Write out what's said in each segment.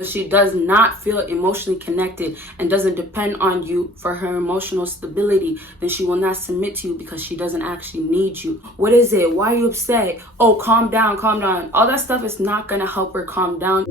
If she does not feel emotionally connected and doesn't depend on you for her emotional stability, then she will not submit to you because she doesn't actually need you. What is it? Why are you upset? Oh, calm down, calm down. All that stuff is not gonna help her calm down.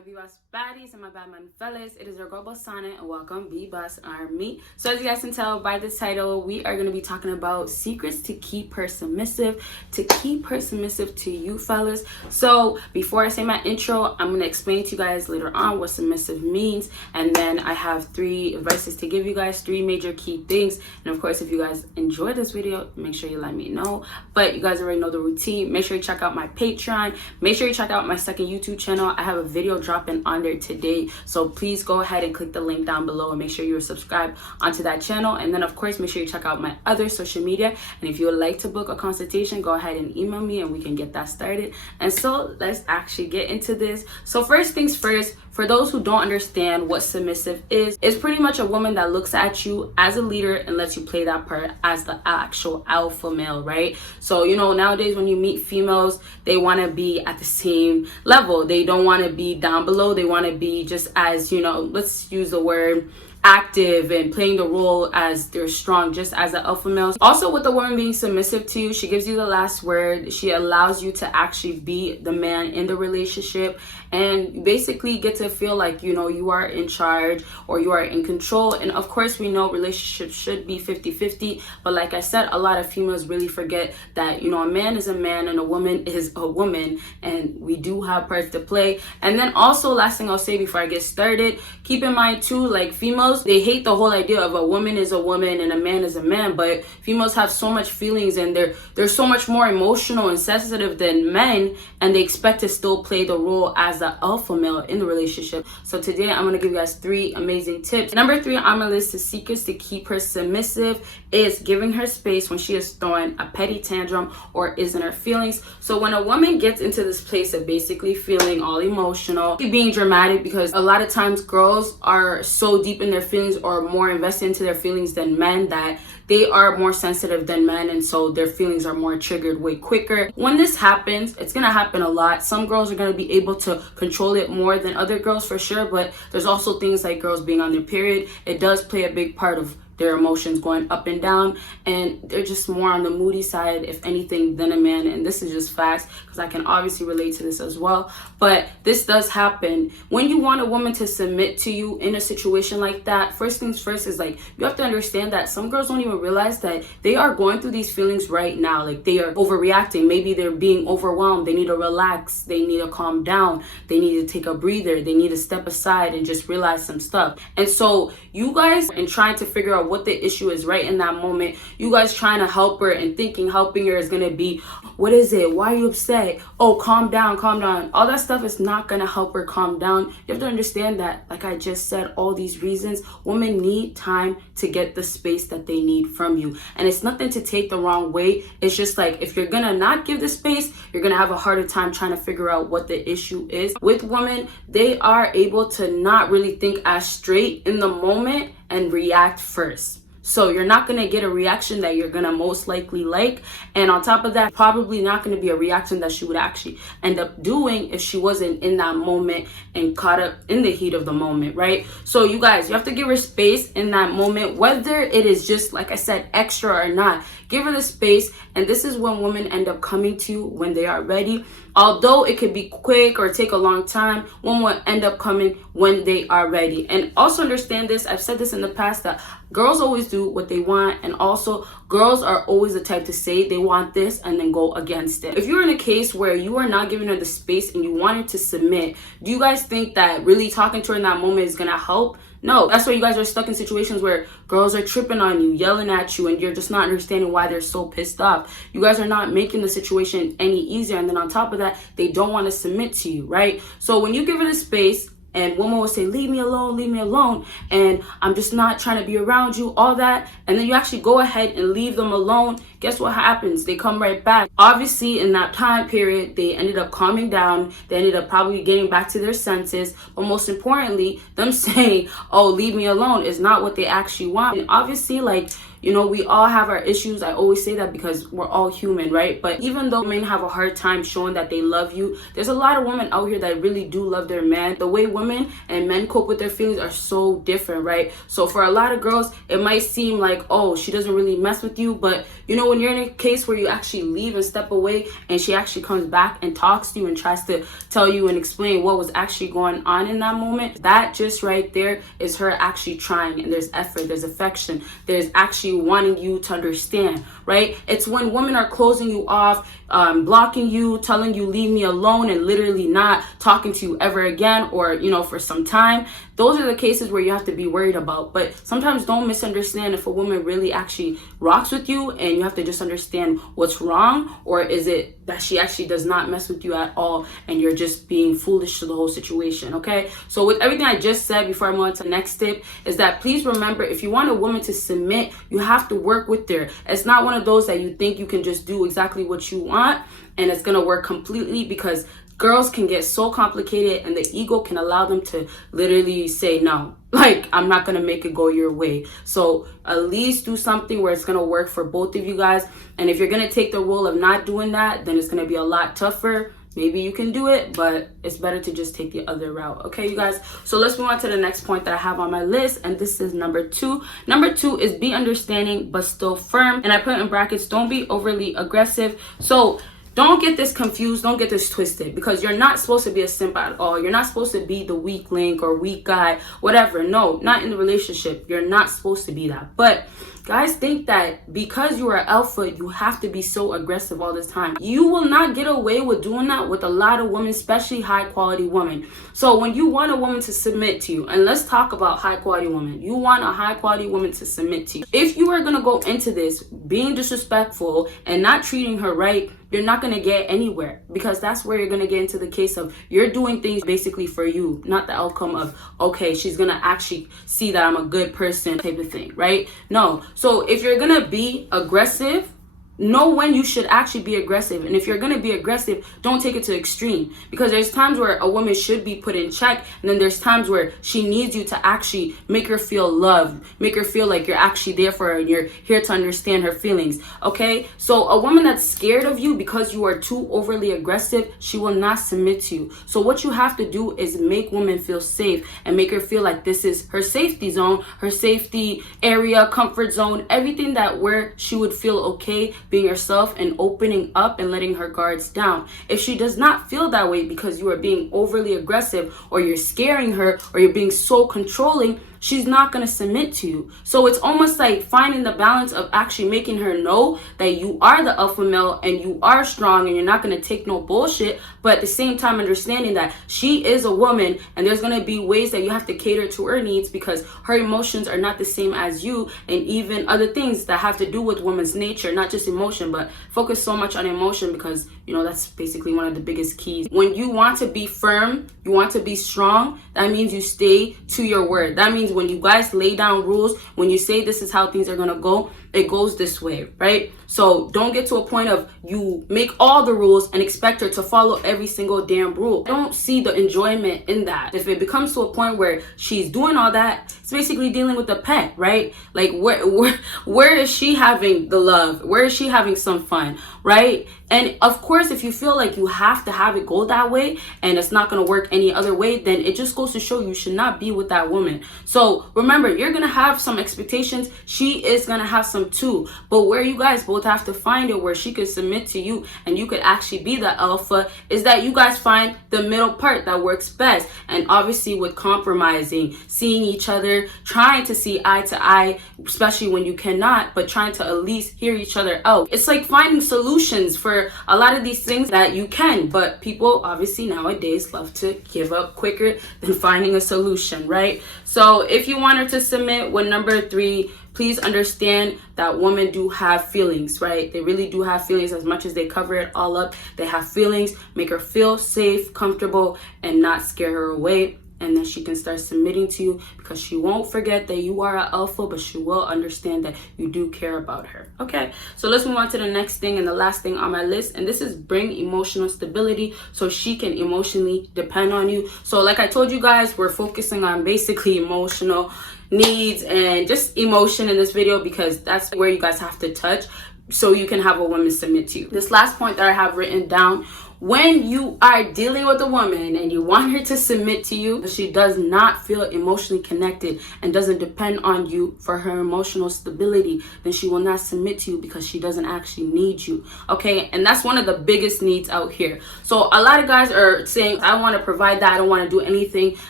BBossBaddies and my bad man fellas, it is your girl Bosana and welcome BBossArmy. So as you guys can tell by the title, we are going to be talking about secrets to keep her submissive, to you fellas. So before I say my intro, I'm going to explain to you guys later on what submissive means, and then I have 3 advices to give you guys, 3 major key things. And of course, if you guys enjoyed this video, make sure you let me know. But you guys already know the routine. Make sure you check out my Patreon, make sure you check out my second YouTube channel. I have a video dropping on there today, so please go ahead and click the link down below and make sure you're subscribed onto that channel. And then of course, make sure you check out my other social media, and if you would like to book a consultation, go ahead and email me and we can get that started. And so let's actually get into this. So first things first, for those who don't understand what submissive is, it's pretty much a woman that looks at you as a leader and lets you play that part as the actual alpha male, right? So you know, nowadays when you meet females, they want to be at the same level. They don't want to be down below. They want to be just as, you know, let's use the word active and playing the role as they're strong, just as an alpha male. Also, with the woman being submissive to you, she gives you the last word. She allows you to actually be the man in the relationship and basically get to feel like, you know, you are in charge or you are in control. And of course, we know relationships should be 50-50, but like I said, a lot of females really forget that, you know, a man is a man and a woman is a woman, and we do have parts to play. And then also, last thing I'll say before I get started, keep in mind too, like females, they hate the whole idea of a woman is a woman and a man is a man, but females have so much feelings and they're so much more emotional and sensitive than men, and they expect to still play the role as the alpha male in the relationship. So today I'm going to give you guys 3 amazing tips. Number 3 on my list of secrets to keep her submissive is giving her space when she is throwing a petty tantrum or is in her feelings. So when a woman gets into this place of basically feeling all emotional, being dramatic, because a lot of times girls are so deep in their feelings or more invested into their feelings than men that they are more sensitive than men, and so their feelings are more triggered way quicker. When this happens, it's gonna happen a lot. Some girls are gonna be able to control it more than other girls for sure, but there's also things like girls being on their period. It does play a big part of their emotions going up and down, and they're just more on the moody side, if anything, than a man. And this is just facts, because I can obviously relate to this as well. But this does happen. When you want a woman to submit to you in a situation like that, first things first is like, you have to understand that some girls don't even realize that they are going through these feelings right now. Like, they are overreacting. Maybe they're being overwhelmed. They need to relax. They need to calm down. They need to take a breather. They need to step aside and just realize some stuff. And so you guys, in trying to figure out what the issue is right in that moment, you guys trying to help her and thinking helping her is going to be, what is it? Why are you upset? Oh, calm down, calm down. All that stuff is not going to help her calm down. You have to understand that, like I just said, all these reasons, women need time to get the space that they need from you. And it's nothing to take the wrong way. It's just like, if you're going to not give the space, you're going to have a harder time trying to figure out what the issue is. With women, they are able to not really think as straight in the moment and react first. So you're not going to get a reaction that you're going to most likely like. And on top of that, probably not going to be a reaction that she would actually end up doing if she wasn't in that moment and caught up in the heat of the moment, right? So you guys, you have to give her space in that moment, whether it is just, like I said, extra or not. Give her the space. And this is when women end up coming to you when they are ready. Although it could be quick or take a long time, women will end up coming when they are ready. And also understand this, I've said this in the past, that girls always do what they want, and also girls are always the type to say they want this and then go against it. If you're in a case where you are not giving her the space and you want her to submit, do you guys think that really talking to her in that moment is gonna help? No, that's why you guys are stuck in situations where girls are tripping on you, yelling at you, and you're just not understanding why they're so pissed off. You guys are not making the situation any easier. And then on top of that, they don't want to submit to you, right? So when you give her the space, and women will say, leave me alone, and I'm just not trying to be around you, all that, and then you actually go ahead and leave them alone, guess what happens? They come right back. Obviously, in that time period, they ended up calming down, they ended up probably getting back to their senses, but most importantly, them saying, oh, leave me alone, is not what they actually want. And obviously, like, you know, we all have our issues. I always say that because we're all human, right? But even though men have a hard time showing that they love you, there's a lot of women out here that really do love their man. The way women and men cope with their feelings are so different, right? So for a lot of girls, it might seem like, oh, she doesn't really mess with you. But, you know, when you're in a case where you actually leave and step away and she actually comes back and talks to you and tries to tell you and explain what was actually going on in that moment, that just right there is her actually trying. And there's effort, there's affection, there's actually wanting you to understand, right? It's when women are closing you off, blocking you, telling you leave me alone, and literally not talking to you ever again, or, you know, for some time. Those are the cases where you have to be worried about. But sometimes don't misunderstand if a woman really actually rocks with you, and you have to just understand what's wrong, or is it that she actually does not mess with you at all and you're just being foolish to the whole situation, okay? So with everything I just said, before I move on to the next tip, is that please remember, if you want a woman to submit, you have to work with her. It's not one of those that you think you can just do exactly what you want and it's gonna work completely, because girls can get so complicated and the ego can allow them to literally say no, like, I'm not gonna make it go your way. So at least do something where it's gonna work for both of you guys. And if you're gonna take the role of not doing that, then it's gonna be a lot tougher. Maybe you can do it, but it's better to just take the other route, okay, you guys? So let's move on to the next point that I have on my list, and this is number 2. Number 2 is be understanding but still firm, and I put in brackets, don't be overly aggressive. So don't get this confused, don't get this twisted, because you're not supposed to be a simp at all. You're not supposed to be the weak link or weak guy, whatever. No, not in the relationship. You're not supposed to be that. But guys think that because you are alpha, you have to be so aggressive all this time. You will not get away with doing that with a lot of women, especially high quality women. So when you want a woman to submit to you, and let's talk about high quality women, you want a high quality woman to submit to you. If you are going to go into this being disrespectful and not treating her right, you're not going to get anywhere, because that's where you're going to get into the case of you're doing things basically for you, not the outcome of, okay, she's going to actually see that I'm a good person type of thing, right? No. So if you're going to be aggressive, know when you should actually be aggressive. And if you're going to be aggressive, don't take it to extreme, because there's times where a woman should be put in check, and then there's times where she needs you to actually make her feel loved, make her feel like you're actually there for her and you're here to understand her feelings, okay? So a woman that's scared of you because you are too overly aggressive, she will not submit to you. So what you have to do is make women feel safe and make her feel like this is her safety zone, her safety area, comfort zone, everything that where she would feel okay being yourself and opening up and letting her guards down. If she does not feel that way because you are being overly aggressive, or you're scaring her, or you're being so controlling, she's not going to submit to you. So it's almost like finding the balance of actually making her know that you are the alpha male and you are strong and you're not going to take no bullshit, but at the same time understanding that she is a woman and there's going to be ways that you have to cater to her needs, because her emotions are not the same as you, and even other things that have to do with women's nature, not just emotion, but focus so much on emotion, because, you know, that's basically one of the biggest keys. When you want to be firm, you want to be strong, that means you stay to your word. That means when you guys lay down rules, when you say this is how things are going to go, it goes this way, right? So don't get to a point of you make all the rules and expect her to follow every single damn rule. I don't see the enjoyment in that. If it becomes to a point where she's doing all that, it's basically dealing with a pet, right? Like where is she having the love? Where is she having some fun, right? And of course, if you feel like you have to have it go that way and it's not going to work any other way, then it just goes to show you should not be with that woman. So remember, you're going to have some expectations. She is going to have some too. But where you guys both have to find it, where she could submit to you and you could actually be the alpha, is that you guys find the middle part that works best. And obviously with compromising, seeing each other, trying to see eye to eye, especially when you cannot, but trying to at least hear each other out. It's like finding solutions for a lot of these things that you can, but people obviously nowadays love to give up quicker than finding a solution, right? So if you want her to submit with number 3, please understand that women do have feelings, right? They really do have feelings. As much as they cover it all up, they have feelings. Make her feel safe, comfortable, and not scare her away. and then she can start submitting to you, because she won't forget that you are an alpha, but she will understand that you do care about her. Okay, so let's move on to the next thing and the last thing on my list, and this is bring emotional stability so she can emotionally depend on you. So like I told you guys, we're focusing on basically emotional needs and just emotion in this video, because that's where you guys have to touch so you can have a woman submit to you. This last point that I have written down: when you are dealing with a woman and you want her to submit to you, but she does not feel emotionally connected and doesn't depend on you for her emotional stability, then she will not submit to you because she doesn't actually need you. Okay, and that's one of the biggest needs out here. So a lot of guys are saying, I want to provide that, I don't want to do anything,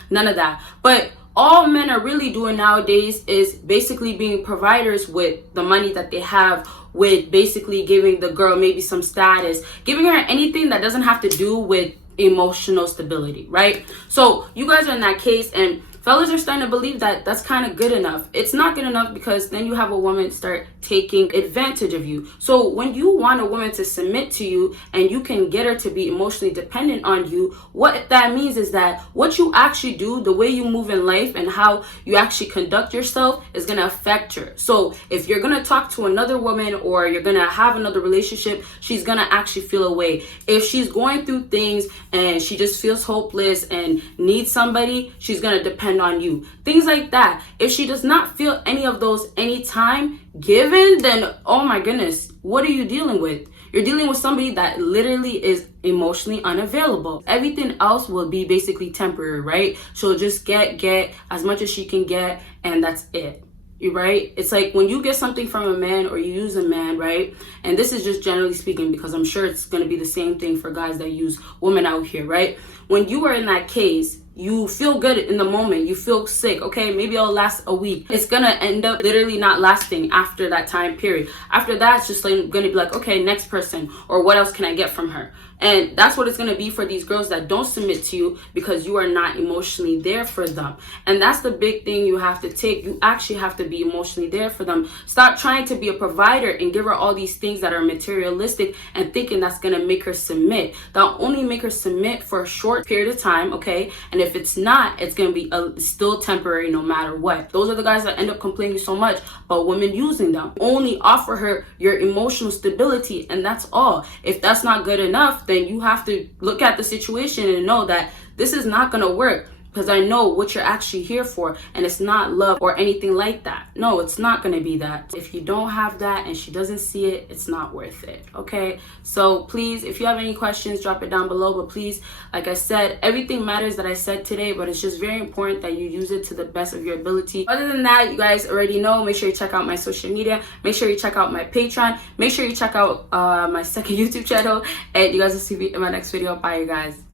none of that. But all men are really doing nowadays is basically being providers with the money that they have, with basically giving the girl maybe some status, giving her anything that doesn't have to do with emotional stability, right? So you guys are in that case, and fellas are starting to believe that that's kind of good enough. It's not good enough, because then you have a woman start taking advantage of you. So when you want a woman to submit to you and you can get her to be emotionally dependent on you, what that means is that what you actually do, the way you move in life and how you actually conduct yourself, is going to affect her. So if you're going to talk to another woman or you're going to have another relationship, she's going to actually feel a way. If she's going through things and she just feels hopeless and needs somebody, she's going to depend on you. Things like that. If she does not feel any of those anytime given, then oh my goodness, what are you dealing with? You're dealing with somebody that literally is emotionally unavailable. Everything else will be basically temporary, right? She'll just get as much as she can get, and that's it. Right? It's like when you get something from a man or you use a man, right? And this is just generally speaking, because I'm sure it's going to be the same thing for guys that use women out here, right? When you are in that case, you feel good in the moment, you feel sick, okay, maybe it'll last a week. It's gonna end up literally not lasting after that time period. After that, it's just like gonna be like, okay, next person, or what else can I get from her? And that's what it's going to be for these girls that don't submit to you, because you are not emotionally there for them. And that's the big thing you have to take. You actually have to be emotionally there for them. Stop trying to be a provider and give her all these things that are materialistic and thinking that's going to make her submit. That'll only make her submit for a short period of time, okay? And if it's not, it's going to be still temporary no matter what. Those are the guys that end up complaining so much about women using them. Only offer her your emotional stability, and that's all. If that's not good enough, then you have to look at the situation and know that this is not going to work, because I know what you're actually here for, and it's not love or anything like that. No, it's not going to be that. If you don't have that and she doesn't see it, it's not worth it, okay? So please, if you have any questions, drop it down below. But please, like I said, everything matters that I said today, but it's just very important that you use it to the best of your ability. Other than that, you guys already know, make sure you check out my social media, make sure you check out my Patreon, make sure you check out my second YouTube channel, and you guys will see me in my next video. Bye, you guys.